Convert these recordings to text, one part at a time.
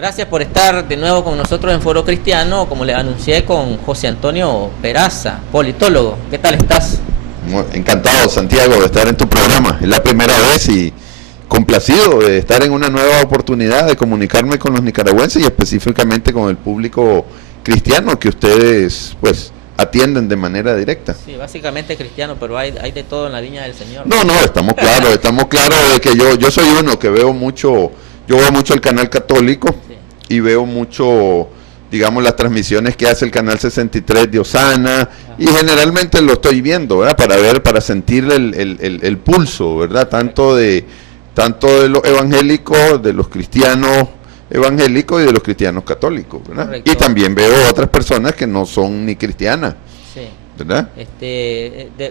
Gracias por estar de nuevo con nosotros en Foro Cristiano, como les anuncié, con José Antonio Peraza, politólogo. ¿Qué tal estás? Encantado, Santiago, de estar en tu programa. Es la primera vez y complacido de estar en una nueva oportunidad de comunicarme con los nicaragüenses y específicamente con el público cristiano que ustedes, pues, atienden de manera directa. Sí, básicamente cristiano, pero hay de todo en la viña del Señor. No, estamos claros de que yo soy uno que veo mucho el canal católico, sí, y veo mucho, digamos, las transmisiones que hace el canal 63 de Osana, y generalmente lo estoy viendo, ¿verdad? Para sentir el pulso, ¿verdad? Tanto de los evangélicos, de los cristianos evangélicos y de los cristianos católicos, ¿verdad? Correcto. Y también veo otras personas que no son ni cristianas, sí, ¿verdad?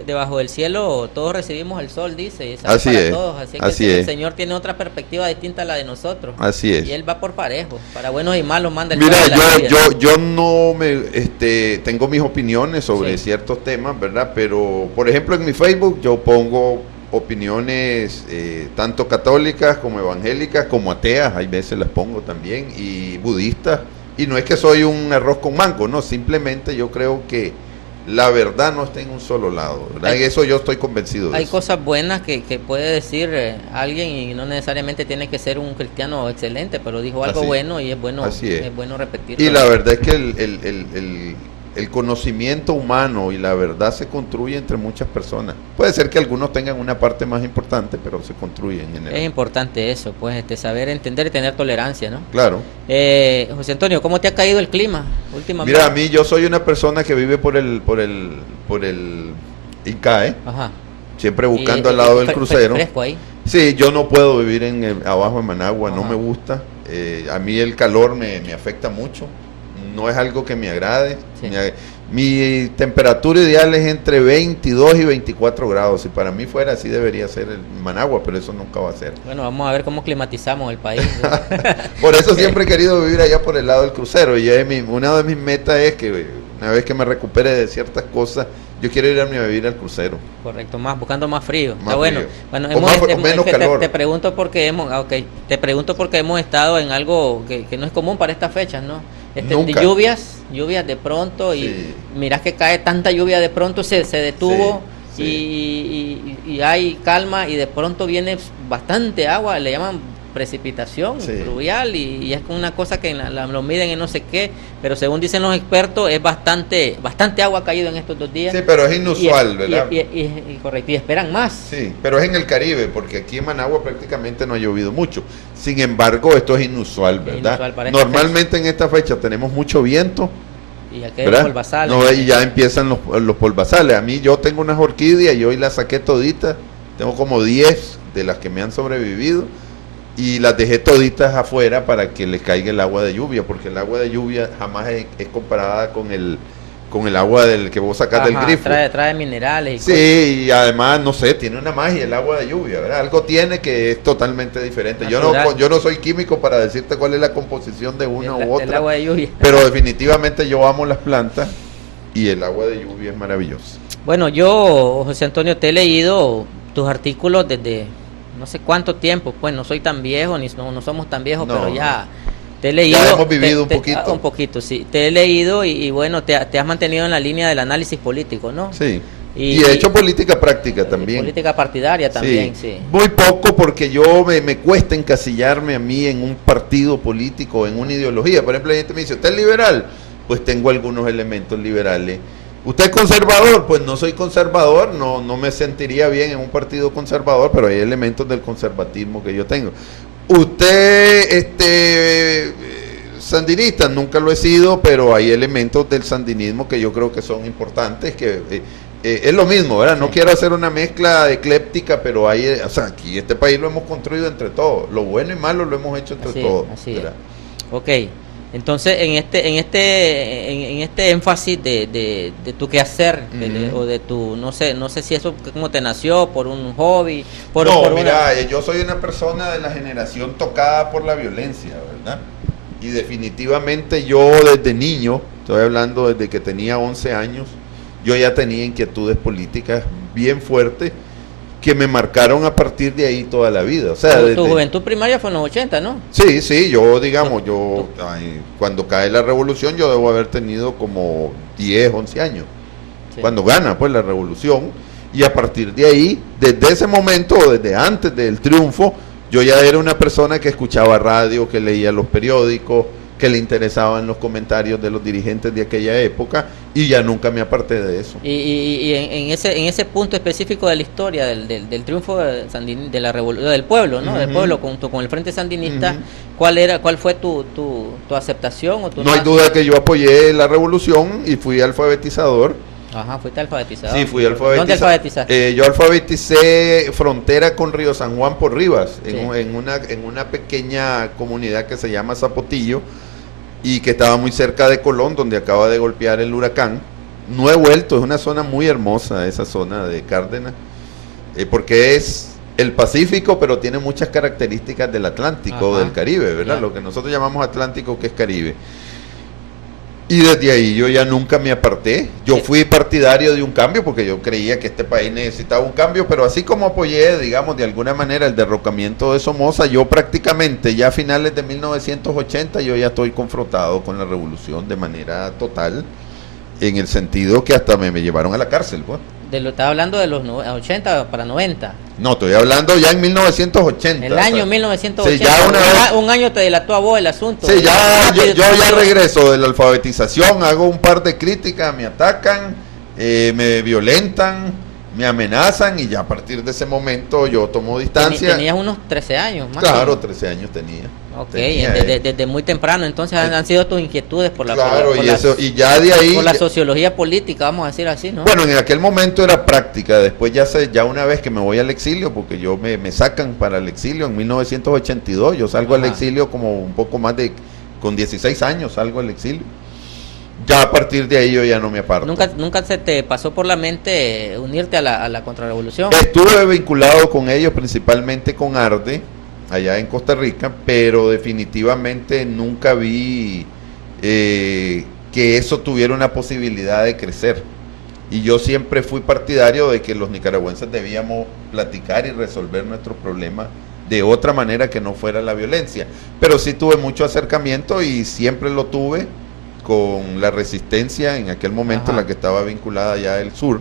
Debajo del cielo todos recibimos el sol, dice, y así para es, todos, así que el Señor tiene otra perspectiva distinta a la de nosotros. Así es. Y Él va por parejo, para buenos y malos manda el Mira, sol. yo no me, tengo mis opiniones sobre ciertos temas, ¿verdad? Pero, por ejemplo, en mi Facebook yo pongo opiniones tanto católicas como evangélicas como ateas, hay veces las pongo también, y budistas, y no es que soy un arroz con mango, no, simplemente yo creo que la verdad no está en un solo lado, ¿verdad? En eso yo estoy convencido de hay eso. Cosas buenas que puede decir alguien, y no necesariamente tiene que ser un cristiano excelente, pero dijo algo bueno y es bueno repetirlo. Y la verdad es que el conocimiento humano y la verdad se construye entre muchas personas. Puede ser que algunos tengan una parte más importante, pero se construye en general. Es importante eso, pues, saber entender y tener tolerancia, ¿no? Claro. José Antonio, ¿cómo te ha caído el clima últimamente? Mira, a mí yo soy una persona que vive por el ICAE, ajá, siempre buscando al lado del crucero. Fresco ahí. Sí, yo no puedo vivir abajo de Managua, no me gusta. A mí el calor me afecta mucho. No es algo que me agrade. Sí. Mi temperatura ideal es entre 22 y 24 grados. Si para mí fuera así debería ser el Managua, pero eso nunca va a ser. Bueno, vamos a ver cómo climatizamos el país. Por eso siempre he querido vivir allá por el lado del crucero. Y una de mis metas es que una vez que me recupere de ciertas cosas, yo quiero irme a vivir al crucero. Correcto, buscando más frío. Más bueno. Frío. Bueno, menos calor. Te pregunto porque hemos estado en algo que no es común para estas fechas, ¿no? De lluvias de pronto, y sí, mirás que cae tanta lluvia, de pronto se detuvo, sí. Y hay calma, y de pronto viene bastante agua, le llaman precipitación pluvial, y es una cosa que lo miden en no sé qué, pero según dicen los expertos es bastante agua ha caído en estos 2 días. Sí, pero es inusual, ¿verdad? Correcto, y esperan más. Sí, pero es en el Caribe, porque aquí en Managua prácticamente no ha llovido mucho. Sin embargo, esto es inusual, ¿verdad? Normalmente en esta fecha tenemos mucho viento, y aquí hay polvazales. No, y ya empiezan los polvazales. A mí, yo tengo unas orquídeas y hoy las saqué toditas, tengo como 10 de las que me han sobrevivido, y las dejé toditas afuera para que les caiga el agua de lluvia, porque el agua de lluvia jamás es comparada con el agua del que vos sacás del grifo. Trae minerales. Sí, y además, no sé, tiene una magia el agua de lluvia, ¿verdad? Algo tiene que es totalmente diferente. Yo no soy químico para decirte cuál es la composición de una u otra. El agua de lluvia. Pero definitivamente yo amo las plantas y el agua de lluvia es maravillosa. Bueno, yo, José Antonio, te he leído tus artículos desde no sé cuánto tiempo, pues no soy tan viejo, no somos tan viejos, pero ya te he leído. Ya hemos vivido un poquito. Un poquito, sí. Te he leído y bueno, te has mantenido en la línea del análisis político, ¿no? Sí. Y he hecho política práctica también. Política partidaria también, sí. Muy poco, porque yo me cuesta encasillarme a mí en un partido político, en una ideología. Por ejemplo, la gente me dice, ¿usted es liberal? Pues tengo algunos elementos liberales. ¿Usted es conservador? Pues no soy conservador, no me sentiría bien en un partido conservador, pero hay elementos del conservatismo que yo tengo. ¿Usted, sandinista? Nunca lo he sido, pero hay elementos del sandinismo que yo creo que son importantes, que es lo mismo, ¿verdad? No quiero hacer una mezcla ecléptica, pero hay, aquí este país lo hemos construido entre todos, lo bueno y malo lo hemos hecho entre todos. Así es. Ok. Entonces, en este énfasis de tu quehacer, o de tu, no sé si eso cómo te nació, por un hobby, yo soy una persona de la generación tocada por la violencia, ¿verdad? Y definitivamente yo desde niño, estoy hablando desde que tenía 11 años, yo ya tenía inquietudes políticas bien fuertes, que me marcaron a partir de ahí toda la vida. O sea, tu juventud primaria fue en los 80, ¿no? Sí, sí, yo digamos, cuando cae la revolución yo debo haber tenido como 10, 11 años. Sí. Cuando gana pues la revolución, y a partir de ahí, desde ese momento, desde antes del triunfo, yo ya era una persona que escuchaba radio, que leía los periódicos, que le interesaban los comentarios de los dirigentes de aquella época, y ya nunca me aparté de eso. Y en ese punto específico de la historia del triunfo de la revolución del pueblo, ¿no? Del pueblo junto con el Frente Sandinista, ¿cuál fue tu aceptación o tu No hay duda que yo apoyé la revolución y fui alfabetizador. Ajá, fuiste alfabetizador. Sí, fui alfabetizador. ¿Dónde alfabetizaste? Yo alfabeticé frontera con Río San Juan por Rivas, sí. en una pequeña comunidad que se llama Zapotillo, y que estaba muy cerca de Colón, donde acaba de golpear el huracán. No he vuelto, es una zona muy hermosa esa zona de Cárdenas, porque es el Pacífico, pero tiene muchas características del Atlántico, del Caribe, ¿verdad? Claro. Lo que nosotros llamamos Atlántico, que es Caribe. Y desde ahí yo ya nunca me aparté. Yo fui partidario de un cambio porque yo creía que este país necesitaba un cambio, pero así como apoyé, digamos, de alguna manera el derrocamiento de Somoza, yo prácticamente ya a finales de 1980 yo ya estoy confrontado con la revolución de manera total, en el sentido que hasta me llevaron a la cárcel, pues. Estaba hablando de los 80 para 90. No, estoy hablando ya en 1980. El año 1980. Sí, ya un año te dilató a vos el asunto. Sí, yo ya regreso de la alfabetización, hago un par de críticas, me atacan, me violentan, me amenazan, y ya a partir de ese momento yo tomo distancia. Tenías unos 13 años más. Claro, 13 años tenía. Ok, desde muy temprano, entonces han sido tus inquietudes por la y ya de ahí por la sociología política, vamos a decir así, ¿no? Bueno, en aquel momento era práctica, después ya una vez que me voy al exilio, porque yo me sacan para el exilio en 1982, yo salgo al exilio como un poco más con 16 años salgo al exilio. Ya a partir de ahí yo ya no me aparto. ¿Nunca se te pasó por la mente unirte a la contrarrevolución? Estuve vinculado con ellos, principalmente con ARDE, allá en Costa Rica, pero definitivamente nunca vi que eso tuviera una posibilidad de crecer. Y yo siempre fui partidario de que los nicaragüenses debíamos platicar y resolver nuestros problemas de otra manera que no fuera la violencia. Pero sí tuve mucho acercamiento y siempre lo tuve con la resistencia en aquel momento, la que estaba vinculada ya el sur.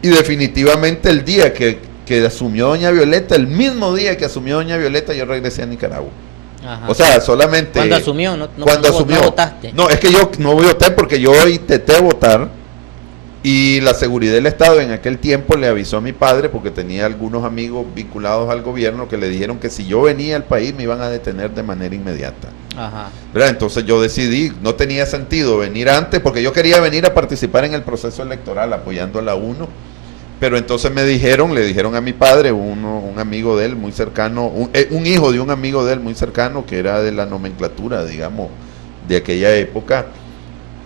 Y definitivamente el día que asumió doña Violeta, el mismo día que asumió doña Violeta, yo regresé a Nicaragua. O sea, solamente... ¿Cuándo asumió? ¿No votaste? No, es que yo no voté porque yo intenté votar, y la seguridad del Estado en aquel tiempo le avisó a mi padre, porque tenía algunos amigos vinculados al gobierno, que le dijeron que si yo venía al país me iban a detener de manera inmediata. ¿Verdad? Entonces yo decidí, no tenía sentido venir antes, porque yo quería venir a participar en el proceso electoral apoyando a la UNO. Pero entonces le dijeron a mi padre, un amigo de él muy cercano, un hijo de un amigo de él muy cercano, que era de la nomenclatura, digamos, de aquella época,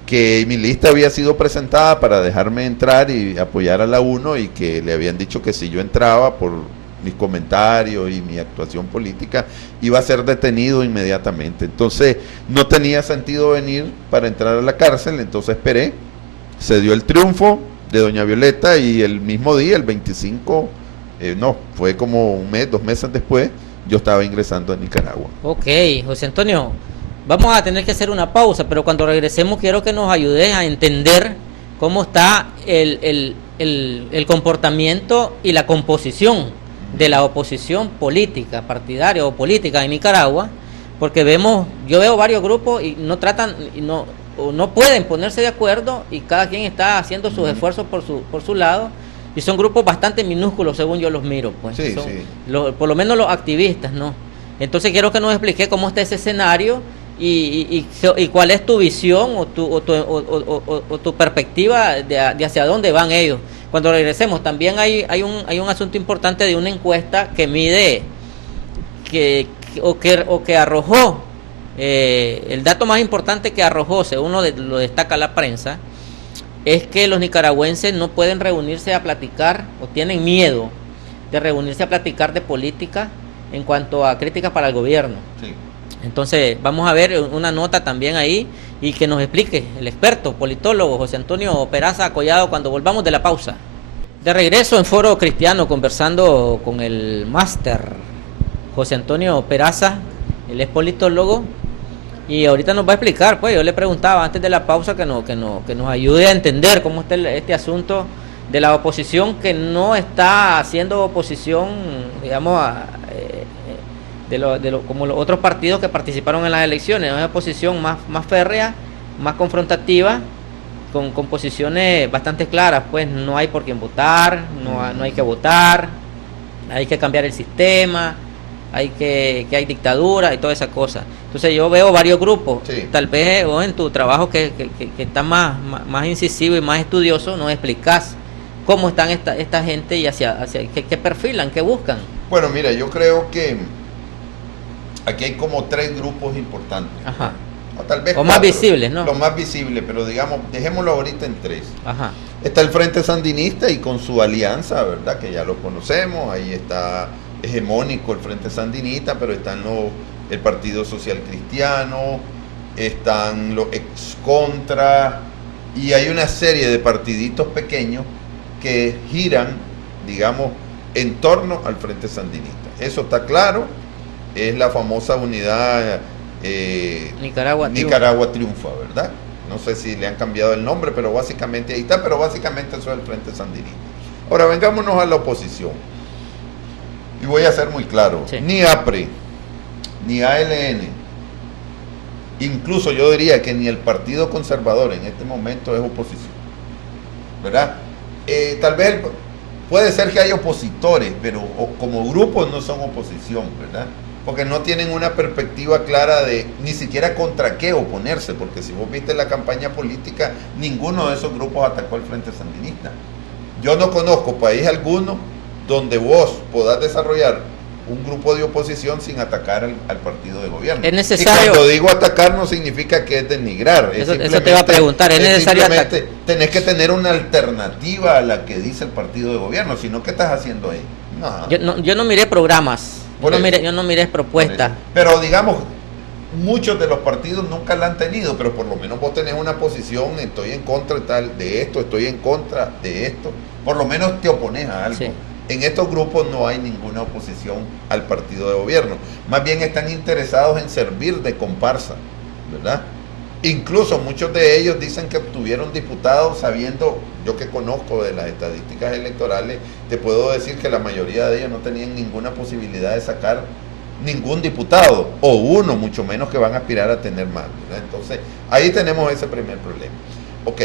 que mi lista había sido presentada para dejarme entrar y apoyar a la UNO, y que le habían dicho que si yo entraba por mis comentarios y mi actuación política, iba a ser detenido inmediatamente. Entonces no tenía sentido venir para entrar a la cárcel, entonces esperé, se dio el triunfo de doña Violeta, y el mismo día, el 25, fue como un mes, 2 meses después, yo estaba ingresando a Nicaragua. Ok, José Antonio, vamos a tener que hacer una pausa, pero cuando regresemos quiero que nos ayudes a entender cómo está el comportamiento y la composición de la oposición política, partidaria o política en Nicaragua, porque yo veo varios grupos y no pueden ponerse de acuerdo, y cada quien está haciendo sus esfuerzos por su lado, y son grupos bastante minúsculos según yo los miro, pues. Sí, por lo menos los activistas, ¿no? Entonces quiero que nos explique cómo está ese escenario y cuál es tu visión o tu perspectiva de hacia dónde van ellos. Cuando regresemos también hay un asunto importante de una encuesta que mide que arrojó. El dato más importante que arrojó, según lo destaca la prensa, es que los nicaragüenses no pueden reunirse a platicar, o tienen miedo de reunirse a platicar de política en cuanto a críticas para el gobierno. Sí. Entonces vamos a ver una nota también ahí, y que nos explique el experto politólogo José Antonio Peraza Collado cuando volvamos de la pausa. De regreso en Foro Cristiano, conversando con el máster José Antonio Peraza, él es politólogo, y ahorita nos va a explicar, pues yo le preguntaba antes de la pausa que nos ayude a entender cómo está este asunto de la oposición, que no está haciendo oposición, digamos, como los otros partidos que participaron en las elecciones, es una oposición más férrea, más confrontativa, con posiciones bastante claras, pues no hay por quién votar, no hay que votar, hay que cambiar el sistema, que hay dictadura y toda esa cosa. Entonces yo veo varios grupos, sí. Tal vez vos en tu trabajo que está más incisivo y más estudioso, nos explicás cómo están esta gente y hacia qué perfilan, qué buscan. Bueno, mira, yo creo que aquí hay como 3 grupos importantes. Ajá. O tal vez o más visibles, ¿no? Los más visibles, pero digamos, dejémoslo ahorita en 3. Ajá. Está el Frente Sandinista y con su alianza, ¿verdad? Que ya lo conocemos, ahí está hegemónico el Frente Sandinista, pero están el Partido Social Cristiano, están los ex Contra, y hay una serie de partiditos pequeños que giran, digamos, en torno al Frente Sandinista. Eso está claro, es la famosa unidad Nicaragua Triunfa, ¿verdad? No sé si le han cambiado el nombre, pero básicamente ahí está, pero básicamente eso es el Frente Sandinista. Ahora vengámonos a la oposición. Y voy a ser muy claro, sí. Ni APRE, ni ALN, incluso yo diría que ni el Partido Conservador en este momento es oposición, ¿verdad? Tal vez puede ser que haya opositores, pero como grupos no son oposición, ¿verdad? Porque no tienen una perspectiva clara de ni siquiera contra qué oponerse, porque si vos viste la campaña política, ninguno de esos grupos atacó al Frente Sandinista. Yo no conozco país alguno donde vos podás desarrollar un grupo de oposición sin atacar al partido de gobierno. Es necesario. Y cuando digo atacar no significa que es denigrar. Eso te iba a preguntar, ¿es necesario atacar? Tenés que tener una alternativa a la que dice el partido de gobierno, si no, ¿qué estás haciendo ahí? No. Yo no miré programas. Yo no miré propuestas. Pero digamos, muchos de los partidos nunca la han tenido, pero por lo menos vos tenés una posición, estoy en contra de esto, estoy en contra de esto. Por lo menos te opones a algo. Sí. En estos grupos no hay ninguna oposición al partido de gobierno. Más bien están interesados en servir de comparsa, ¿verdad? Incluso muchos de ellos dicen que obtuvieron diputados sabiendo, yo que conozco de las estadísticas electorales, te puedo decir que la mayoría de ellos no tenían ninguna posibilidad de sacar ningún diputado, o uno, mucho menos que van a aspirar a tener más, ¿verdad? Entonces, ahí tenemos ese primer problema. Ok,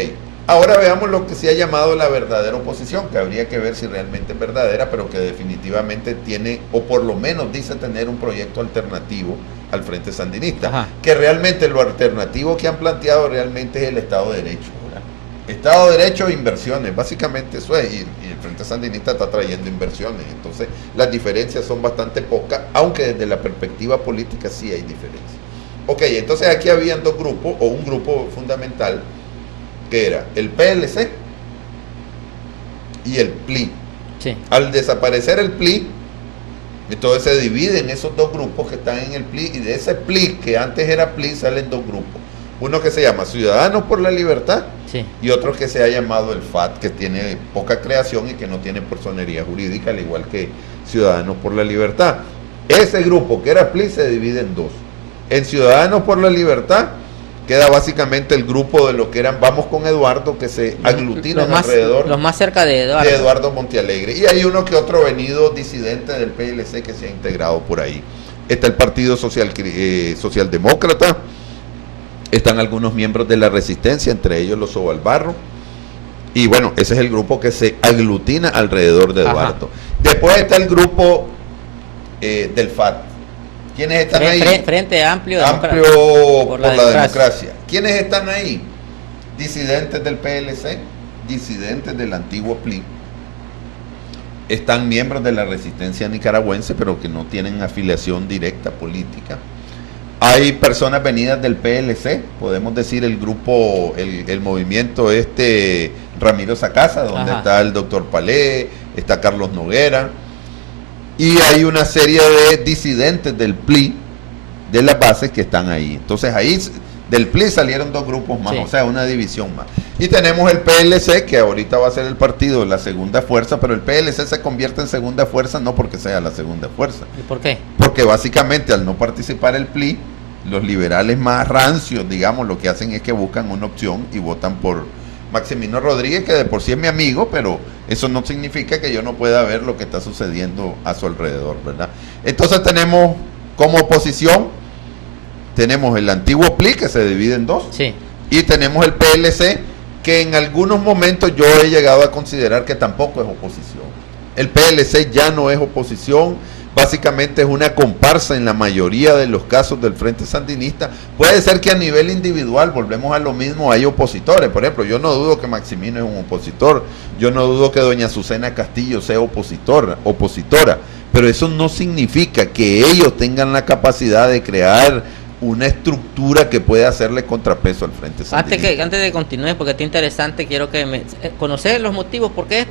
ahora veamos lo que se ha llamado la verdadera oposición, que habría que ver si realmente es verdadera, pero que definitivamente tiene, o por lo menos dice tener un proyecto alternativo al Frente Sandinista. Ajá. Que realmente lo alternativo que han planteado realmente es el Estado de Derecho, ¿verdad? Estado de Derecho e inversiones, básicamente eso es, y el Frente Sandinista está trayendo inversiones, entonces las diferencias son bastante pocas, aunque desde la perspectiva política sí hay diferencias. Ok, entonces aquí habían 2 grupos, o un grupo fundamental, que era el PLC y el PLI. Sí. Al desaparecer el PLI, entonces se dividen esos 2 grupos que están en el PLI, y de ese PLI, que antes era PLI, salen 2 grupos. Uno que se llama Ciudadanos por la Libertad, sí, y otro que se ha llamado el FAT, que tiene poca creación y que no tiene personería jurídica, al igual que Ciudadanos por la Libertad. Ese grupo que era PLI se divide en 2. En Ciudadanos por la Libertad queda básicamente el grupo de lo que eran Vamos con Eduardo, que se aglutinan alrededor. Los más cerca de Eduardo. De Eduardo Montealegre. Y hay uno que otro venido disidente del PLC que se ha integrado por ahí. Está el Partido Socialdemócrata. Están algunos miembros de la Resistencia, entre ellos los Ovalbarro. Y bueno, ese es el grupo que se aglutina alrededor de Eduardo. Ajá. Después está el grupo del FAT. ¿Quiénes están ahí? Frente Amplio por la democracia. ¿Quiénes están ahí? Disidentes del PLC, disidentes del antiguo PLI. Están miembros de la Resistencia nicaragüense, pero que no tienen afiliación directa política. Hay personas venidas del PLC, podemos decir el grupo, el movimiento Ramiro Sacasa, donde Ajá. está el doctor Palé, está Carlos Noguera. Y hay una serie de disidentes del PLI, de las bases que están ahí. Entonces ahí Del PLI salieron 2 grupos más, sí. o sea, una división más. Y tenemos el PLC, que ahorita va a ser el partido de la segunda fuerza, pero el PLC se convierte en segunda fuerza no porque sea la segunda fuerza. ¿Y por qué? Porque básicamente al no participar el PLI, los liberales más rancios, digamos, lo que hacen es que buscan una opción y votan por Maximino Rodríguez, que de por sí es mi amigo, pero eso no significa que yo no pueda ver lo que está sucediendo a su alrededor, ¿verdad? Entonces tenemos como oposición, tenemos el antiguo PLI, que se divide en 2, sí. Y tenemos el PLC, que en algunos momentos yo he llegado a considerar que tampoco es oposición. El PLC ya no es oposición, básicamente es una comparsa en la mayoría de los casos del Frente Sandinista. Puede ser que a nivel individual, volvemos a lo mismo, hay opositores. Por ejemplo, yo no dudo que Maximino es un opositor, yo no dudo que doña Azucena Castillo sea opositora, pero eso no significa que ellos tengan la capacidad de crear una estructura que pueda hacerle contrapeso al Frente Sandinista. Antes de continuar, porque es interesante, quiero que conocer los motivos por qué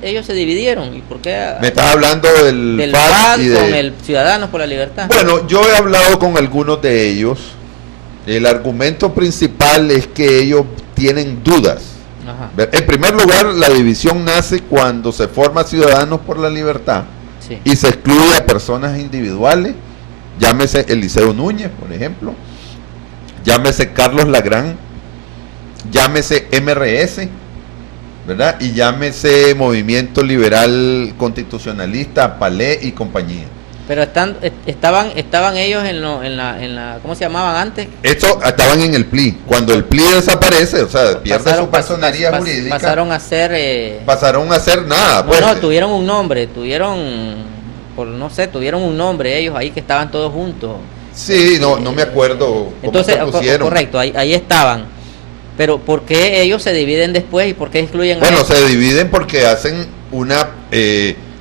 ellos se dividieron y por qué me estás hablando del FAD con el Ciudadanos por la Libertad. Bueno, yo he hablado con algunos de ellos. El argumento principal es que ellos tienen dudas. Ajá. En primer lugar, la división nace cuando se forma Ciudadanos por la Libertad, sí, y se excluye a personas individuales. Llámese Eliseo Núñez, por ejemplo, llámese Carlos Lagrán, llámese MRS, ¿verdad? Y llámese Movimiento Liberal Constitucionalista, Palé y compañía. Pero estaban ellos en la ¿cómo se llamaban antes? Estaban en el PLI. Cuando el PLI desaparece, o sea, pierde su personería jurídica. Pasaron a ser nada. Pues. No, tuvieron un nombre, tuvieron un nombre ellos ahí que estaban todos juntos. Sí, no me acuerdo. Entonces, correcto, ahí estaban. Pero ¿por qué ellos se dividen después y por qué excluyen a ellos? Se dividen porque hacen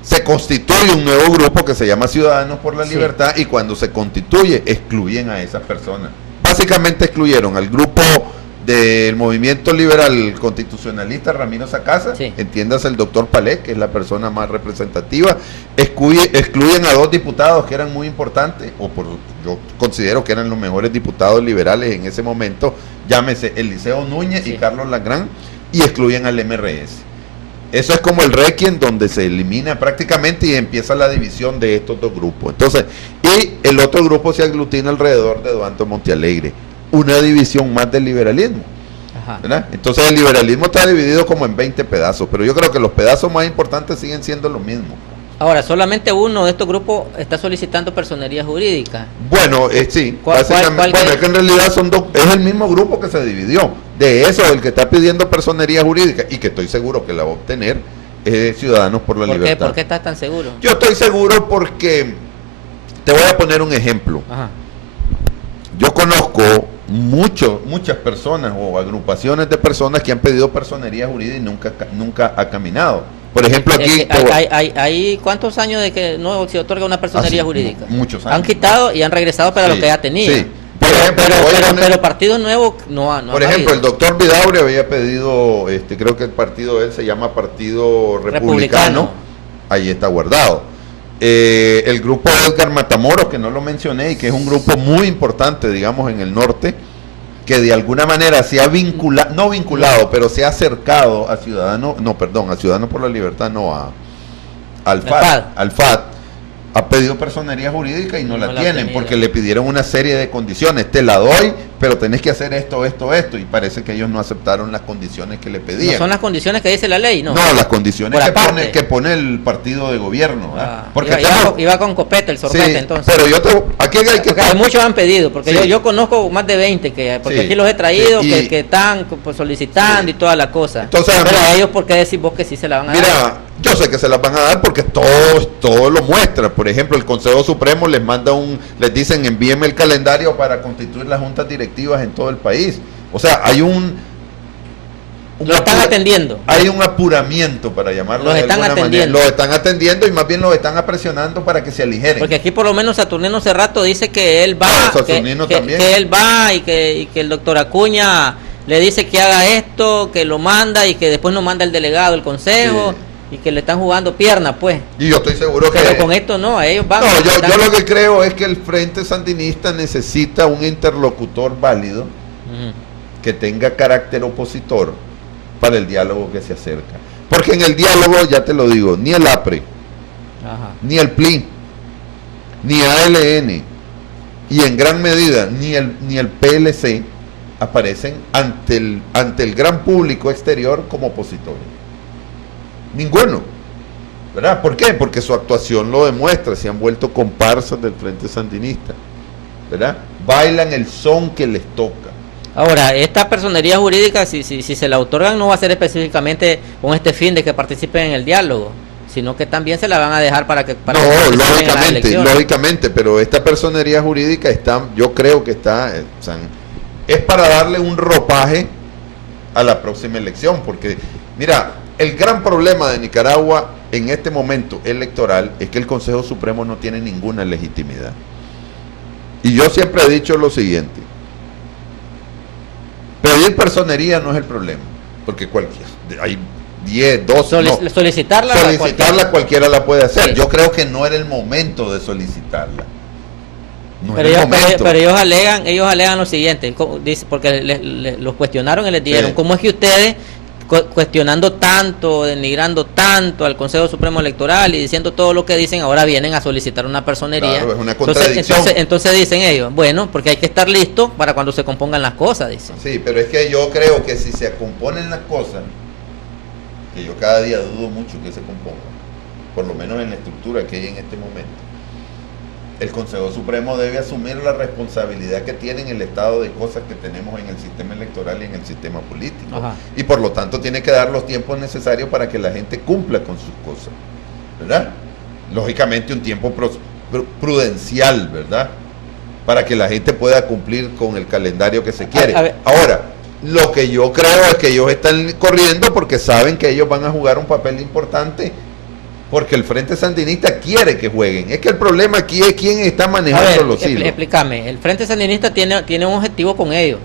se constituye un nuevo grupo que se llama Ciudadanos por la Libertad, y cuando se constituye excluyen a esas personas. Básicamente excluyeron al grupo del Movimiento Liberal Constitucionalista Ramiro Sacasa, sí, entiéndase el doctor Palé, que es la persona más representativa, excluyen a 2 diputados que eran muy importantes, yo considero que eran los mejores diputados liberales en ese momento, llámese Eliseo Núñez, sí, y Carlos Lagrán, y excluyen al MRS. Eso es como el requiem, donde se elimina prácticamente y empieza la división de estos 2 grupos. Entonces, y el otro grupo se aglutina alrededor de Eduardo Montealegre, una división más del liberalismo. ¿Verdad? Entonces el liberalismo está dividido como en 20 pedazos, pero yo creo que los pedazos más importantes siguen siendo lo mismo. Ahora, solamente uno de estos grupos está solicitando personería jurídica. Bueno, sí, ¿Cuál es que en realidad son 2, es el mismo grupo que se dividió. De eso, el que está pidiendo personería jurídica, y que estoy seguro que la va a obtener, es Ciudadanos por la Libertad. ¿Por qué estás tan seguro? Yo estoy seguro porque, te voy a poner un ejemplo. Ajá. Yo conozco muchas personas o agrupaciones de personas que han pedido personería jurídica y nunca ha caminado. Por ejemplo, aquí... ¿Hay cuántos años de que no se otorga una personería jurídica? Muchos años. Han quitado y han regresado para lo que ya tenían. Sí. Pero Partido Nuevo no ha por ejemplo, el doctor Vidaurre había pedido, creo que el partido de él se llama Partido Republicano. Ahí está guardado. El grupo de Edgar Matamoros, que no lo mencioné, y que es un grupo muy importante, digamos, en el norte, que de alguna manera se ha pero se ha acercado a Ciudadanos por la Libertad, al FAD, ha pedido personería jurídica y no la tienen, porque le pidieron una serie de condiciones. Te la doy, pero tenés que hacer esto, y parece que ellos no aceptaron las condiciones que le pedían. ¿No son las condiciones que dice la ley? No, las condiciones que pone el partido de gobierno. Porque iba con copete el sorbete, sí, entonces. Pero porque muchos han pedido, porque sí, yo conozco más de 20, porque sí, aquí los he traído, sí, que están solicitando, sí, y toda la cosa. Entonces, pero a ellos, ¿por qué decís vos que sí se la van a dar? Mira, yo sé que se las van a dar porque todo lo muestra. Por ejemplo, el Consejo Supremo les les dicen, envíenme el calendario para constituir las juntas directivas en todo el país. O sea, hay lo están atendiendo. Hay un apuramiento, para llamarlo de alguna manera. Los están atendiendo y más bien los están presionando para que se aligeren. Porque aquí por lo menos Saturnino Cerrato dice que él va, que él va y que el doctor Acuña le dice que haga esto, que lo manda y que después no manda el delegado, el consejo. Sí. y que le están jugando pierna, pues. Y yo estoy seguro pero con esto no, ellos van. No, yo lo que creo es que el Frente Sandinista necesita un interlocutor válido que tenga carácter opositor para el diálogo que se acerca. Porque en el diálogo, ya te lo digo, ni el APRE, ni el PLI, ni ALN, y en gran medida ni el PLC aparecen ante el gran público exterior como opositores. Ninguno. ¿Verdad? ¿Por qué? Porque su actuación lo demuestra, se han vuelto comparsas del Frente Sandinista. ¿Verdad? Bailan el son que les toca. Ahora, esta personería jurídica, si se la otorgan, no va a ser específicamente con este fin de que participen en el diálogo, sino que también se la van a dejar para que lógicamente, pero esta personería jurídica yo creo que es para darle un ropaje a la próxima elección, porque mira, el gran problema de Nicaragua en este momento electoral es que el Consejo Supremo no tiene ninguna legitimidad. Y yo siempre he dicho lo siguiente: pedir personería no es el problema, porque hay 10, 12... solicitarla cualquiera la puede hacer. Sí. Yo creo que no era el momento de solicitarla. Pero ellos alegan lo siguiente, porque los cuestionaron y les dijeron, ¿cómo es que ustedes, cuestionando tanto, denigrando tanto al Consejo Supremo Electoral y diciendo todo lo que dicen, ahora vienen a solicitar una personería? Claro, es una contradicción. Entonces dicen ellos, bueno, porque hay que estar listo para cuando se compongan las cosas, dicen. Sí, pero es que yo creo que si se componen las cosas, que yo cada día dudo mucho que se compongan, por lo menos en la estructura que hay en este momento, el Consejo Supremo debe asumir la responsabilidad que tiene en el estado de cosas que tenemos en el sistema electoral y en el sistema político. Ajá. Y por lo tanto tiene que dar los tiempos necesarios para que la gente cumpla con sus cosas, ¿verdad? Lógicamente un tiempo prudencial, ¿verdad? Para que la gente pueda cumplir con el calendario que se quiere. Ahora, lo que yo creo es que ellos están corriendo porque saben que ellos van a jugar un papel importante, porque el Frente Sandinista quiere que jueguen. Es que el problema aquí es quién está manejando los hilos. Explícame, el Frente Sandinista tiene un objetivo con ellos.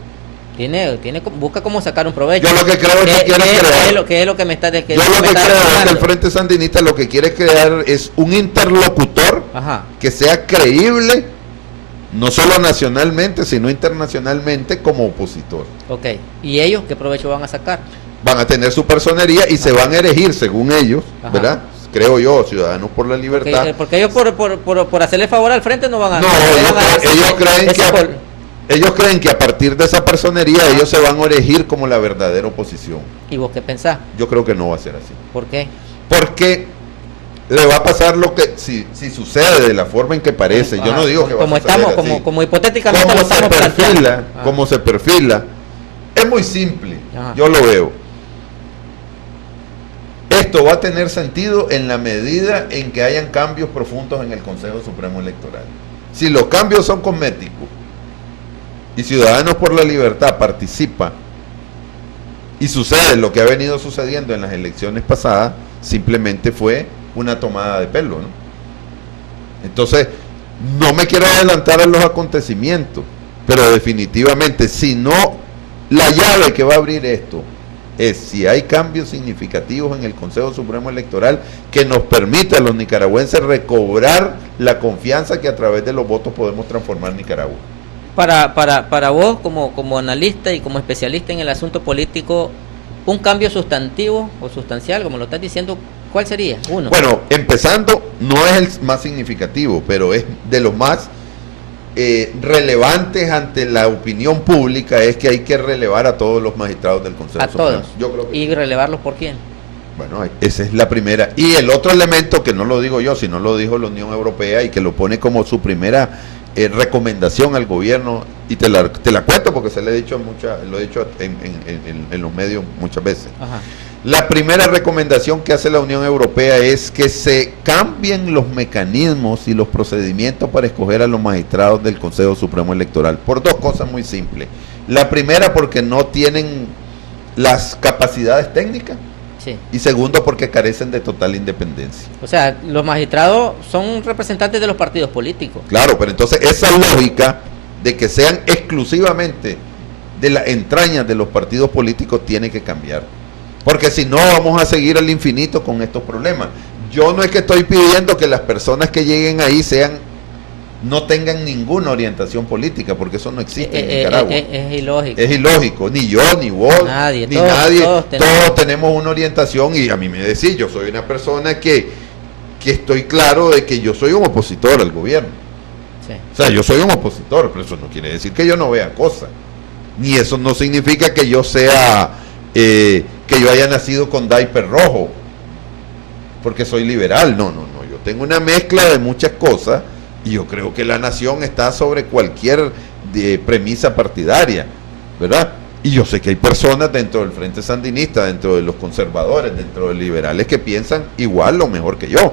Busca cómo sacar un provecho. Yo lo que creo es que quieren crear... ¿Qué es lo que me está diciendo? Yo lo que creo es que el Frente Sandinista lo que quiere crear es un interlocutor que sea creíble, no solo nacionalmente, sino internacionalmente como opositor. Ok, ¿y ellos qué provecho van a sacar? Van a tener su personería y se van a elegir, según ellos, ¿verdad? Creo yo, Ciudadanos por la Libertad. Porque ellos por hacerle favor al frente no van a... No, ellos creen que a partir de esa personería ellos se van a elegir como la verdadera oposición. ¿Y vos qué pensás? Yo creo que no va a ser así. ¿Por qué? Porque le va a pasar lo que, si sucede de la forma en que parece, yo no digo que va a suceder así. Como hipotéticamente lo estamos planteando. Como se perfila, es muy simple, yo lo veo. Esto va a tener sentido en la medida en que hayan cambios profundos en el Consejo Supremo Electoral. Si los cambios son cosméticos y Ciudadanos por la Libertad participa y sucede lo que ha venido sucediendo en las elecciones pasadas, simplemente fue una tomada de pelo, ¿no? Entonces, no me quiero adelantar a los acontecimientos, pero definitivamente, si no, la llave que va a abrir esto es si hay cambios significativos en el Consejo Supremo Electoral que nos permita a los nicaragüenses recobrar la confianza que a través de los votos podemos transformar Nicaragua. Para vos, como analista y como especialista en el asunto político, un cambio sustantivo o sustancial, como lo estás diciendo, ¿cuál sería? Uno. Bueno, empezando, no es el más significativo, pero es de los más relevantes ante la opinión pública, es que hay que relevar a todos los magistrados del Consejo Supremo. A todos. Yo creo que ¿y relevarlos por quién? Bueno, esa es la primera. Y el otro elemento, que no lo digo yo, sino lo dijo la Unión Europea y que lo pone como su primera recomendación al gobierno, y te la cuento porque lo he dicho en los medios muchas veces. Ajá. La primera recomendación que hace la Unión Europea es que se cambien los mecanismos y los procedimientos para escoger a los magistrados del Consejo Supremo Electoral, por dos cosas muy simples. La primera, porque no tienen las capacidades técnicas. Sí. Y segundo, porque carecen de total independencia. O sea, los magistrados son representantes de los partidos políticos. Claro, pero entonces esa lógica de que sean exclusivamente de las entrañas de los partidos políticos tiene que cambiar. porque si no vamos a seguir al infinito con estos problemas. Yo no es que estoy pidiendo que las personas que lleguen ahí no tengan ninguna orientación política, porque eso no existe en Nicaragua. Es ilógico. Es ilógico, ni yo, ni vos, nadie, ni nadie, todos tenemos una orientación, y a mí me decís, yo soy una persona que estoy claro de que yo soy un opositor al gobierno. Sí. O sea, yo soy un opositor, pero eso no quiere decir que yo no vea cosas. Ni eso no significa que yo sea, que yo haya nacido con diaper rojo, porque soy liberal. No, yo tengo una mezcla de muchas cosas, y yo creo que la nación está sobre cualquier premisa partidaria, ¿verdad? Y yo sé que hay personas dentro del Frente Sandinista, dentro de los conservadores, dentro de los liberales, que piensan igual o mejor que yo,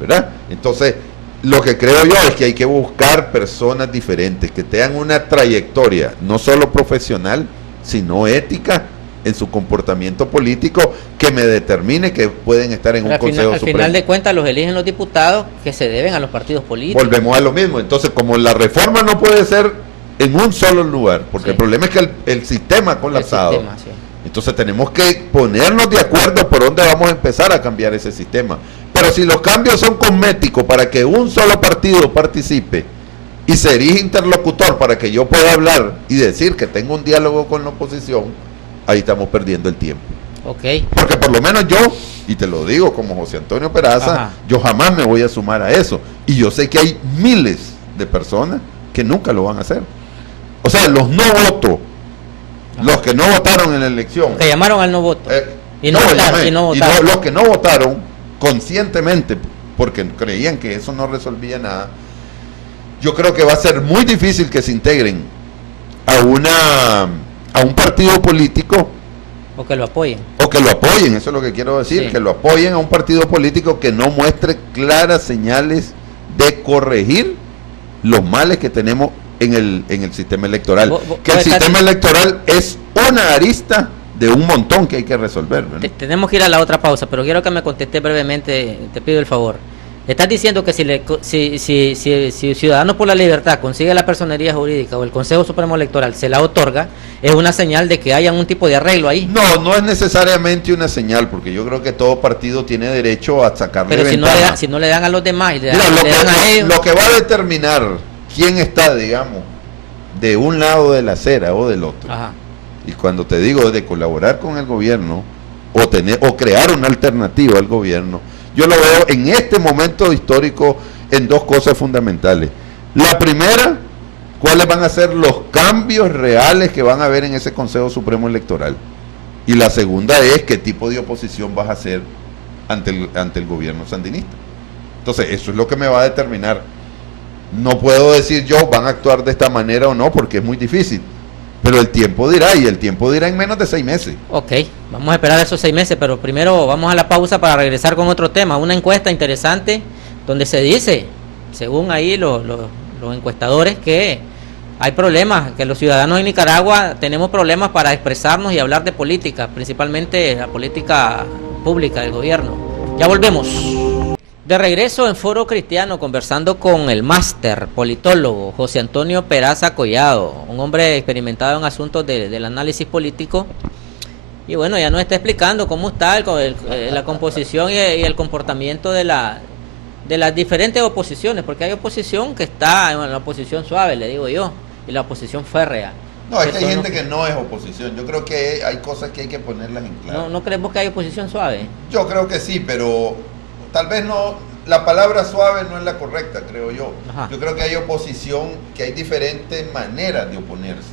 ¿verdad? Entonces, lo que creo yo es que hay que buscar personas diferentes, que tengan una trayectoria, no solo profesional, sino ética, en su comportamiento político, que me determine que pueden estar en un Consejo Supremo. Al final de cuentas los eligen los diputados que se deben a los partidos políticos. Volvemos a lo mismo. Entonces, como la reforma no puede ser en un solo lugar, porque el problema es que el sistema ha colapsado. Entonces tenemos que ponernos de acuerdo por dónde vamos a empezar a cambiar ese sistema. Pero si los cambios son cosméticos para que un solo partido participe y se erige interlocutor para que yo pueda hablar y decir que tengo un diálogo con la oposición, ahí estamos perdiendo el tiempo. Okay. Porque por lo menos yo, y te lo digo como José Antonio Peraza, yo jamás me voy a sumar a eso. Y yo sé que hay miles de personas que nunca lo van a hacer. O sea, los no votos, los que no votaron en la elección. Que llamaron al no voto. Y no votaron. Los que no votaron conscientemente, porque creían que eso no resolvía nada. Yo creo que va a ser muy difícil que se integren a un partido político. O que lo apoyen. Eso es lo que quiero decir, sí. Que lo apoyen a un partido político que no muestre claras señales de corregir los males que tenemos en el sistema electoral. Que el sistema electoral es una arista de un montón que hay que resolver, ¿verdad? Tenemos que ir a la otra pausa, pero quiero que me contestes brevemente, te pido el favor. Estás diciendo que si Ciudadanos por la Libertad consigue la personería jurídica o el Consejo Supremo Electoral se la otorga, es una señal de que haya un tipo de arreglo ahí. No es necesariamente una señal, porque yo creo que todo partido tiene derecho a sacarle ventaja. Pero si no le dan a los demás y le dan a ellos. Lo que va a determinar quién está, digamos, de un lado de la acera o del otro. Ajá. Y cuando te digo de colaborar con el gobierno o crear una alternativa al gobierno, yo lo veo en este momento histórico en dos cosas fundamentales. La primera, ¿cuáles van a ser los cambios reales que van a haber en ese Consejo Supremo Electoral? Y la segunda es, ¿qué tipo de oposición vas a hacer ante el gobierno sandinista? Entonces, eso es lo que me va a determinar. No puedo decir yo, van a actuar de esta manera o no, porque es muy difícil. Pero el tiempo dirá, y el tiempo dirá en menos de 6 meses. Ok, vamos a esperar esos 6 meses, pero primero vamos a la pausa para regresar con otro tema. Una encuesta interesante donde se dice, según ahí los encuestadores, que hay problemas, que los ciudadanos en Nicaragua tenemos problemas para expresarnos y hablar de política, principalmente la política pública del gobierno. Ya volvemos. De regreso en Foro Cristiano, conversando con el máster politólogo José Antonio Peraza Collado, un hombre experimentado en asuntos del análisis político. Y bueno, ya nos está explicando cómo está la composición y el comportamiento de las diferentes oposiciones, porque hay oposición que está en la oposición suave, le digo yo, y la oposición férrea. No, es que hay gente que no es oposición. Yo creo que hay cosas que hay que ponerlas en claro. ¿No creemos que hay oposición suave? Yo creo que sí, pero tal vez no, la palabra suave no es la correcta, creo yo. Ajá. Yo creo que hay oposición, que hay diferentes maneras de oponerse.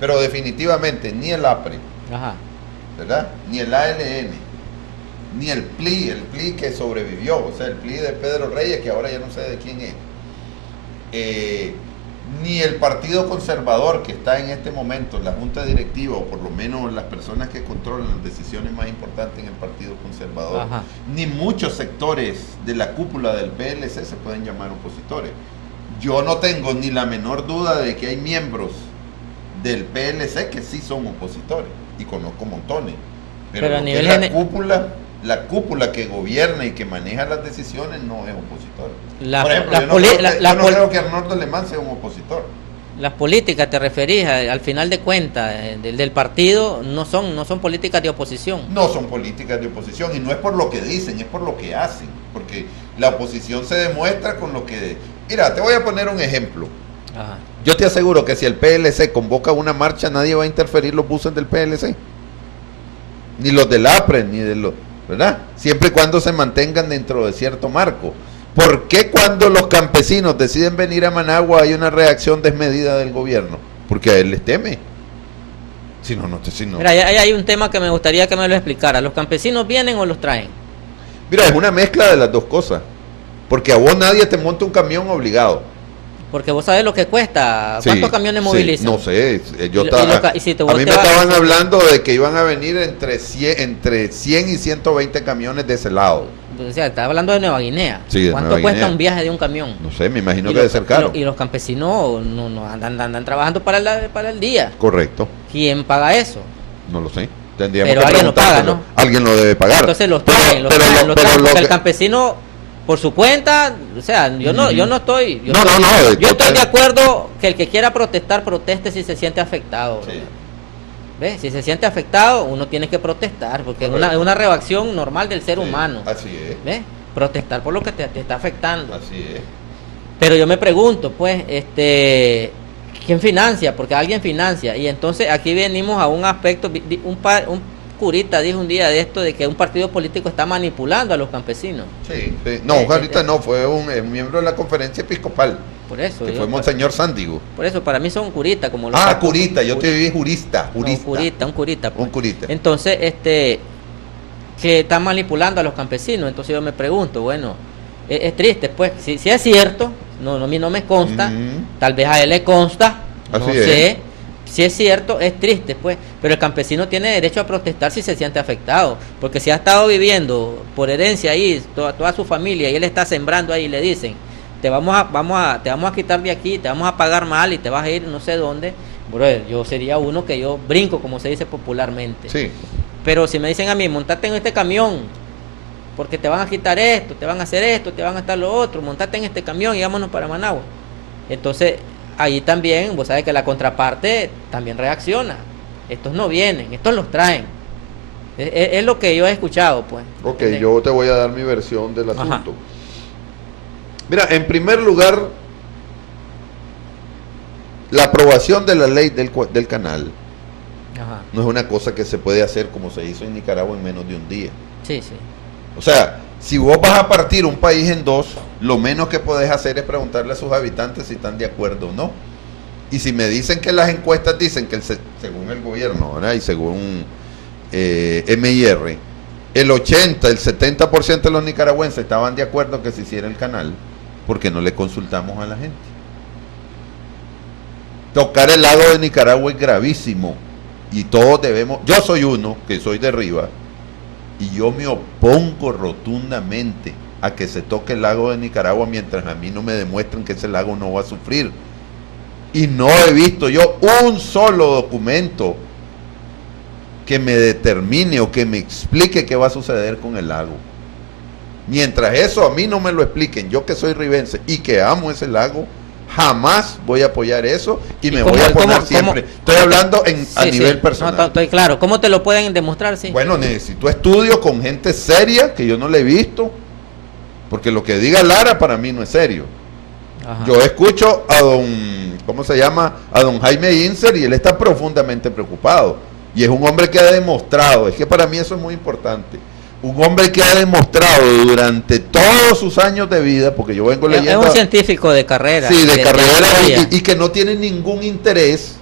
Pero definitivamente ni el APRE, ajá, ¿verdad? Ni el ALN, ni el PLI que sobrevivió, o sea, el PLI de Pedro Reyes, que ahora ya no sé de quién es. Ni el Partido Conservador, que está en este momento, la Junta Directiva, o por lo menos las personas que controlan las decisiones más importantes en el Partido Conservador, ajá, ni muchos sectores de la cúpula del PLC se pueden llamar opositores. Yo no tengo ni la menor duda de que hay miembros del PLC que sí son opositores, y conozco montones, pero a nivel la cúpula que gobierna y que maneja las decisiones no es opositor. Por ejemplo, yo no creo que Arnoldo Alemán sea un opositor. Las políticas, te referís, al final de cuentas, del partido, no son políticas de oposición. No son políticas de oposición, y no es por lo que dicen, es por lo que hacen, porque la oposición se demuestra con lo que... Mira, te voy a poner un ejemplo. Ajá. Yo te aseguro que si el PLC convoca una marcha, nadie va a interferir los buses del PLC, ni los del APRE, ni de los... ¿verdad? Siempre y cuando se mantengan dentro de cierto marco. ¿Por qué cuando los campesinos deciden venir a Managua hay una reacción desmedida del gobierno? Porque a él les teme. Si no. Mira, ahí hay un tema que me gustaría que me lo explicara. ¿Los campesinos vienen o los traen? Mira, es una mezcla de las dos cosas. Porque a vos nadie te monta un camión obligado. Porque vos sabés lo que cuesta. ¿Cuántos camiones movilizan? No sé. A mí me estaban hablando de que iban a venir entre 100 y 120 camiones de ese lado. O sea, estaba hablando de Nueva Guinea. Sí, ¿Cuánto cuesta un viaje de un camión? No sé, me imagino que debe ser caro. Y los campesinos no andan trabajando para el día. Correcto. ¿Quién paga eso? No lo sé. Pero alguien lo paga, ¿no? Alguien lo debe pagar. Entonces los traen, porque el campesino, por su cuenta, o sea, yo no estoy... Yo estoy de acuerdo que el que quiera protestar, proteste si se siente afectado. Sí. ¿Ves? Si se siente afectado, uno tiene que protestar, porque es una reacción normal del ser humano. Así es. ¿Ves? Protestar por lo que te está afectando. Así es. Pero yo me pregunto, pues, ¿quién financia? Porque alguien financia. Y entonces aquí venimos a un aspecto, un curita dijo un día de esto, de que un partido político está manipulando a los campesinos. Sí. No, ahorita no, fue un miembro de la conferencia episcopal. Por eso. Que fue Monseñor Sándigo. Por eso, para mí son curitas. Como los curita, yo te vi jurista. Un curita. Pues. Un curita. Entonces, que están manipulando a los campesinos. Entonces yo me pregunto, bueno, es triste, pues, si es cierto, a mí no me consta, tal vez a él le consta, no sé. Si es cierto, es triste, pues, pero el campesino tiene derecho a protestar si se siente afectado, porque si ha estado viviendo por herencia ahí, toda su familia, y él está sembrando ahí y le dicen, te vamos a quitar de aquí, te vamos a pagar mal y te vas a ir no sé dónde, bueno, yo sería uno que yo brinco, como se dice popularmente. Sí. Pero si me dicen a mí, montate en este camión, porque te van a quitar esto, te van a hacer esto, te van a hacer lo otro, montate en este camión y vámonos para Managua. Entonces, ahí también, vos sabés que la contraparte también reacciona. Estos no vienen, estos los traen. Es lo que yo he escuchado, pues. Ok, yo te voy a dar mi versión del asunto. Ajá. Mira, en primer lugar, la aprobación de la ley del canal no es una cosa que se puede hacer como se hizo en Nicaragua en menos de un día. Sí. O sea, si vos vas a partir un país en dos, lo menos que podés hacer es preguntarle a sus habitantes si están de acuerdo o no. Y si me dicen que las encuestas dicen que según el gobierno, ¿verdad? Y según MIR, el 80, el 70% de los nicaragüenses estaban de acuerdo que se hiciera el canal, porque no le consultamos a la gente. Tocar el lago de Nicaragua es gravísimo y todos debemos, yo soy uno que soy de arriba y yo me opongo rotundamente a que se toque el lago de Nicaragua mientras a mí no me demuestren que ese lago no va a sufrir. Y no he visto yo un solo documento que me determine o que me explique qué va a suceder con el lago. Mientras eso a mí no me lo expliquen, yo que soy ribense y que amo ese lago, jamás voy a apoyar eso y me voy a poner siempre. Estoy hablando a nivel personal. No, estoy claro. ¿Cómo te lo pueden demostrar? Sí. Bueno, necesito estudio con gente seria que yo no le he visto, porque lo que diga Lara para mí no es serio. Ajá. Yo escucho a ¿cómo se llama? A don Jaime Inser y él está profundamente preocupado. Y es un hombre que ha demostrado, es que para mí eso es muy importante, un hombre que ha demostrado durante todos sus años de vida, porque yo vengo leyendo... Es un científico de carrera. Sí, de carrera y que no tiene ningún interés,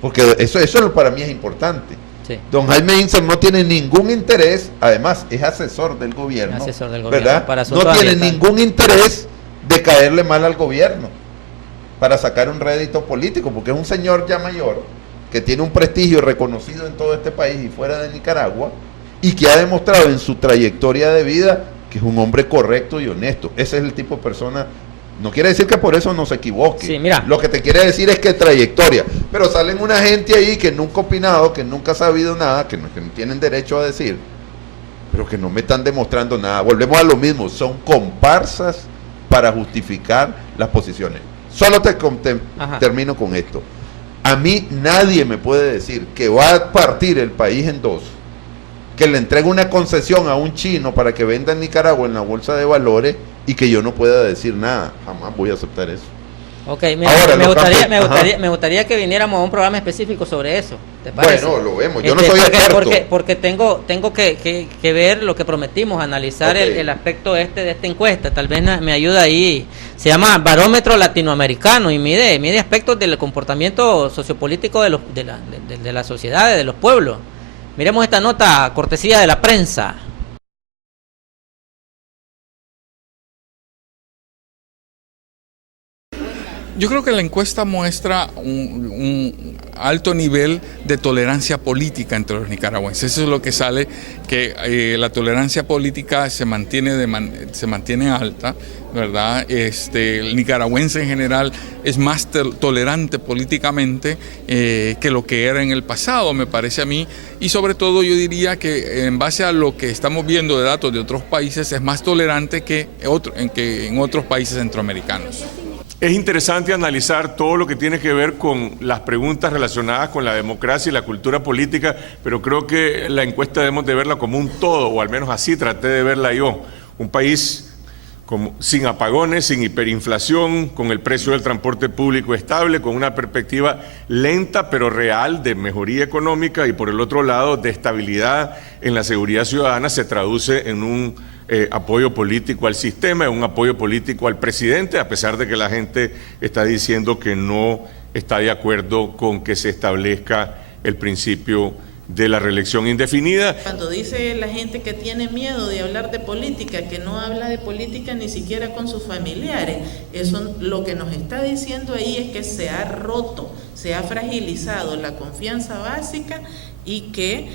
porque eso para mí es importante. Sí. Don Jaime Inser no tiene ningún interés, además es asesor del gobierno, ¿verdad? No tiene ningún interés de caerle mal al gobierno para sacar un rédito político, porque es un señor ya mayor que tiene un prestigio reconocido en todo este país y fuera de Nicaragua, y que ha demostrado en su trayectoria de vida que es un hombre correcto y honesto. Ese es el tipo de persona. No quiere decir que por eso no se equivoque. Sí, mira. Lo que te quiere decir es que trayectoria. Pero salen una gente ahí que nunca ha opinado, que nunca ha sabido nada, que no tienen derecho a decir, pero que no me están demostrando nada. Volvemos a lo mismo, son comparsas para justificar las posiciones. Solo termino con esto. A mí nadie me puede decir que va a partir el país en dos, que le entregue una concesión a un chino para que venda en Nicaragua en la bolsa de valores y que yo no pueda decir nada. Jamás voy a aceptar eso. Ok, me gustaría que viniéramos a un programa específico sobre eso. ¿Te parece? Bueno, lo vemos. Yo no soy experto. Porque tengo que ver lo que prometimos, analizar el aspecto de esta encuesta. Tal vez me ayuda ahí. Se llama Barómetro Latinoamericano y mide aspectos del comportamiento sociopolítico de las sociedades, de los pueblos. Miremos esta nota, cortesía de la prensa. Yo creo que la encuesta muestra un alto nivel de tolerancia política entre los nicaragüenses. Eso es lo que sale, que la tolerancia política se mantiene alta, ¿verdad? El nicaragüense en general es más tolerante políticamente que lo que era en el pasado, me parece a mí, y sobre todo yo diría que en base a lo que estamos viendo de datos de otros países es más tolerante que en otros países centroamericanos. Es interesante analizar todo lo que tiene que ver con las preguntas relacionadas con la democracia y la cultura política, pero creo que la encuesta debemos de verla como un todo, o al menos así traté de verla yo. Un país sin apagones, sin hiperinflación, con el precio del transporte público estable, con una perspectiva lenta pero real de mejoría económica y por el otro lado de estabilidad en la seguridad ciudadana se traduce en un apoyo político al sistema, un apoyo político al presidente, a pesar de que la gente está diciendo que no está de acuerdo con que se establezca el principio de la reelección indefinida. Cuando dice la gente que tiene miedo de hablar de política, que no habla de política ni siquiera con sus familiares, eso lo que nos está diciendo ahí es que se ha roto, se ha fragilizado la confianza básica y que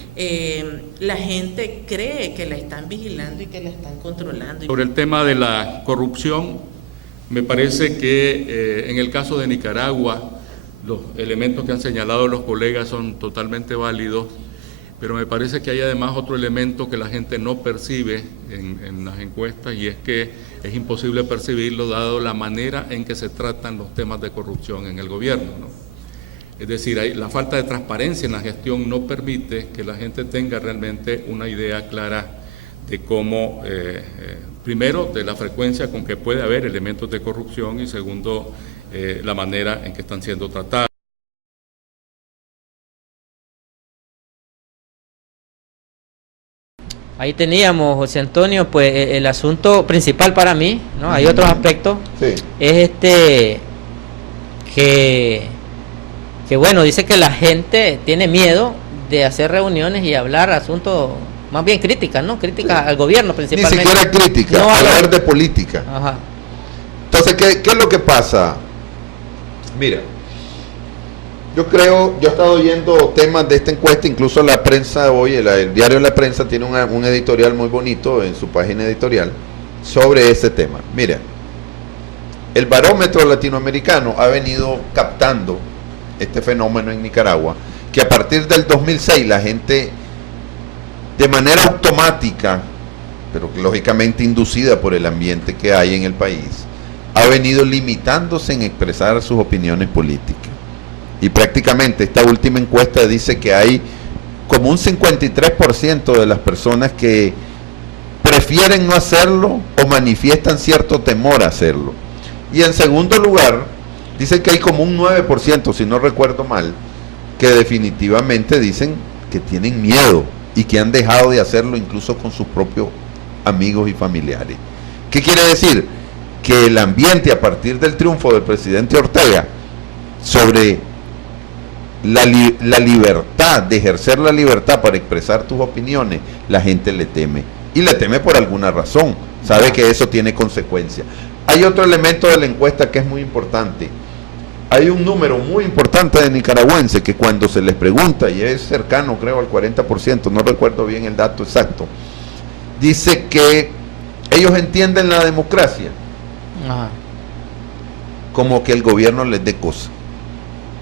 la gente cree que la están vigilando y que la están controlando. Sobre el tema de la corrupción, me parece que en el caso de Nicaragua, los elementos que han señalado los colegas son totalmente válidos, pero me parece que hay además otro elemento que la gente no percibe en las encuestas, y es que es imposible percibirlo dado la manera en que se tratan los temas de corrupción en el gobierno, ¿no? Es decir, la falta de transparencia en la gestión no permite que la gente tenga realmente una idea clara de cómo, primero, de la frecuencia con que puede haber elementos de corrupción y segundo, la manera en que están siendo tratados. Ahí teníamos, José Antonio, pues el asunto principal para mí, ¿no? Hay otros aspectos, sí. Es que bueno, dice que la gente tiene miedo de hacer reuniones y hablar asuntos, más bien críticas, ¿no? Críticas al gobierno principalmente. Ni siquiera crítica, no hablar de política. Ajá. Entonces, ¿qué es lo que pasa? Mira, yo he estado oyendo temas de esta encuesta, incluso la prensa hoy, el diario La Prensa tiene un editorial muy bonito en su página editorial sobre ese tema. Mira, el barómetro latinoamericano ha venido captando este fenómeno en Nicaragua, que a partir del 2006 la gente, de manera automática, pero lógicamente inducida por el ambiente que hay en el país, ha venido limitándose en expresar sus opiniones políticas. Y prácticamente esta última encuesta dice que hay como un 53% de las personas que prefieren no hacerlo o manifiestan cierto temor a hacerlo. Y en segundo lugar, dice que hay como un 9%, si no recuerdo mal, que definitivamente dicen que tienen miedo y que han dejado de hacerlo incluso con sus propios amigos y familiares. ¿Qué quiere decir? Que el ambiente a partir del triunfo del presidente Ortega sobre la libertad, de ejercer la libertad para expresar tus opiniones, la gente le teme. Y le teme por alguna razón, sabe que eso tiene consecuencias. Hay otro elemento de la encuesta que es muy importante. Hay un número muy importante de nicaragüenses que cuando se les pregunta, y es cercano creo al 40%, no recuerdo bien el dato exacto, dice que ellos entienden la democracia como que el gobierno les dé cosas.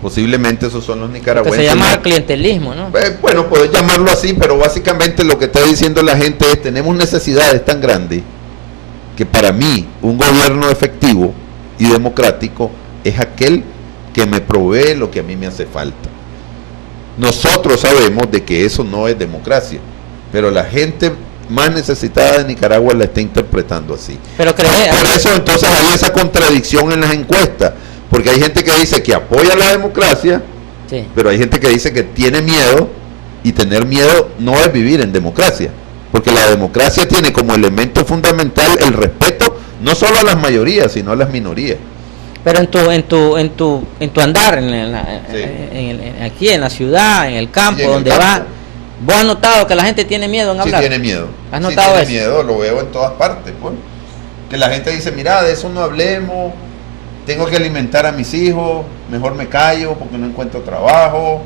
Posiblemente esos son los nicaragüenses. Que se llama clientelismo, ¿no? Bueno, puedes llamarlo así, pero básicamente lo que está diciendo la gente es: tenemos necesidades tan grandes que para mí un gobierno efectivo y democrático es aquel que me provee lo que a mí me hace falta. Nosotros sabemos de que eso no es democracia, pero la gente más necesitada de Nicaragua la está interpretando así. Pero por eso entonces hay esa contradicción en las encuestas, porque hay gente que dice que apoya la democracia, sí, pero hay gente que dice que tiene miedo, y tener miedo no es vivir en democracia, porque la democracia tiene como elemento fundamental el respeto no solo a las mayorías, sino a las minorías. Pero en tu andar, aquí en la ciudad, en el campo, donde vas, ¿vos has notado que la gente tiene miedo en hablar? Sí, tiene miedo. ¿Has notado eso? Tiene miedo, lo veo en todas partes, pues. Que la gente dice, mira, de eso no hablemos, tengo que alimentar a mis hijos, mejor me callo porque no encuentro trabajo.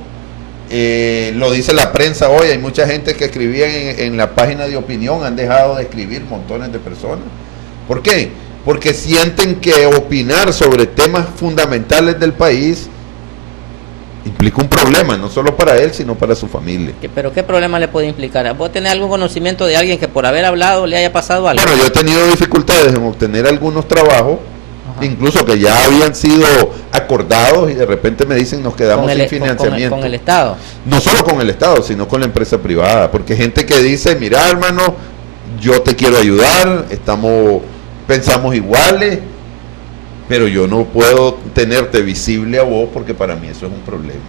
Lo dice la prensa hoy, hay mucha gente que escribía en la página de opinión, han dejado de escribir montones de personas. ¿Por qué? Porque sienten que opinar sobre temas fundamentales del país implica un problema, no solo para él, sino para su familia. ¿Pero qué problema le puede implicar? ¿Vos tenés algún conocimiento de alguien que por haber hablado le haya pasado algo? Bueno, yo he tenido dificultades en obtener algunos trabajos, incluso que ya habían sido acordados y de repente me dicen nos quedamos sin financiamiento. ¿Con el Estado? No solo con el Estado, sino con la empresa privada, porque gente que dice, mira hermano, yo te quiero ayudar, pensamos iguales, pero yo no puedo tenerte visible a vos porque para mí eso es un problema.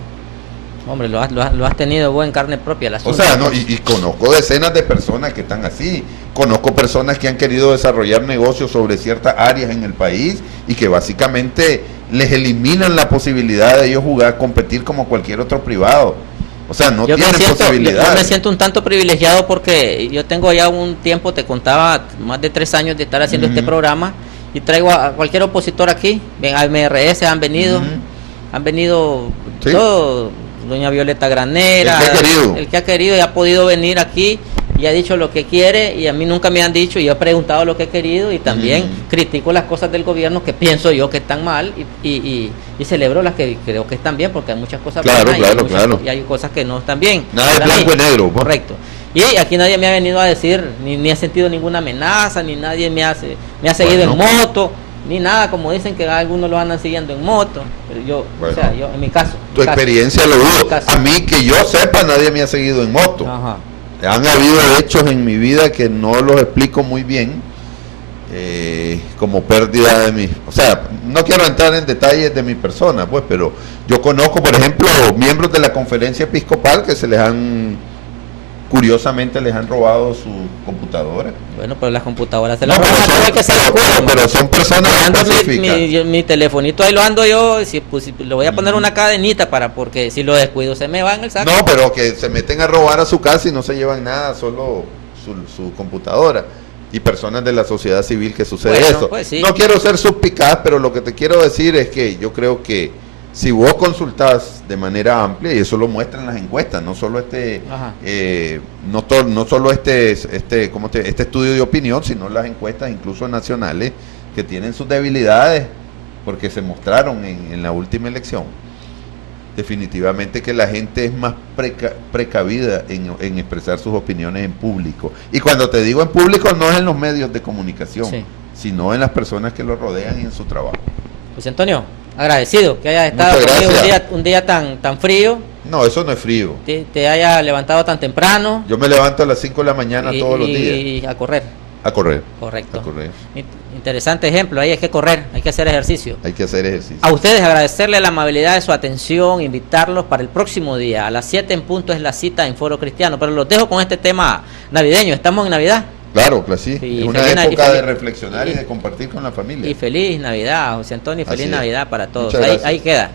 Hombre, lo has tenido vos en carne propia. O sea, no, y conozco decenas de personas que están así. Conozco personas que han querido desarrollar negocios sobre ciertas áreas en el país y que básicamente les eliminan la posibilidad de ellos competir como cualquier otro privado. O sea, no tienen posibilidades. Yo me siento un tanto privilegiado porque yo tengo ya un tiempo, te contaba, más de 3 años de estar haciendo este programa, y traigo a cualquier opositor aquí. Ven, a MRS han venido, ¿sí? Todo, doña Violeta Granera, el que ha querido y ha podido venir aquí y ha dicho lo que quiere, y a mí nunca me han dicho, y yo he preguntado lo que he querido, y también critico las cosas del gobierno que pienso yo que están mal, y celebro las que creo que están bien, porque hay muchas cosas buenas y hay cosas que no están bien. Nada de blanco y negro. Correcto. Y aquí nadie me ha venido a decir, ni he sentido ninguna amenaza, ni nadie me ha seguido en moto, ni nada, como dicen que algunos lo andan siguiendo en moto. Pero yo, o sea, yo en mi caso. Tu experiencia lo dudo. A mí, que yo sepa, nadie me ha seguido en moto. Ajá. Han habido hechos en mi vida que no los explico muy bien, como pérdida de mi... O sea, no quiero entrar en detalles de mi persona, pues, pero yo conozco, por ejemplo, miembros de la conferencia episcopal que curiosamente les han robado su computadora. Bueno, pero las computadoras se las roban a todo el que se le ocurre. Pero son personas específicas. Mi telefonito ahí lo ando yo, si le voy a poner una cadenita porque si lo descuido se me va en el saco. No, pero que se meten a robar a su casa y no se llevan nada, solo su computadora. Y personas de la sociedad civil que sucede eso. Pues sí. No quiero ser suspicaz, pero lo que te quiero decir es que yo creo que si vos consultás de manera amplia, y eso lo muestran las encuestas, no solo este estudio de opinión, sino las encuestas incluso nacionales, que tienen sus debilidades, porque se mostraron en la última elección. Definitivamente que la gente es más precavida en expresar sus opiniones en público. Y cuando te digo en público, no es en los medios de comunicación, sino en las personas que lo rodean y en su trabajo. Pues Antonio, agradecido que hayas estado un día tan frío. No, eso no es frío. Te haya levantado tan temprano. Yo me levanto a las 5 de la mañana todos los días. Y a correr. A correr. Correcto. A correr. Interesante ejemplo, ahí hay que correr, hay que hacer ejercicio. Hay que hacer ejercicio. A ustedes agradecerle la amabilidad de su atención, invitarlos para el próximo día, a las 7 en punto es la cita en Foro Cristiano, pero los dejo con este tema navideño, ¿estamos en Navidad? Claro, sí. Es una época de reflexionar y de compartir con la familia. Y feliz Navidad, José Antonio, feliz Navidad para todos. Ahí queda.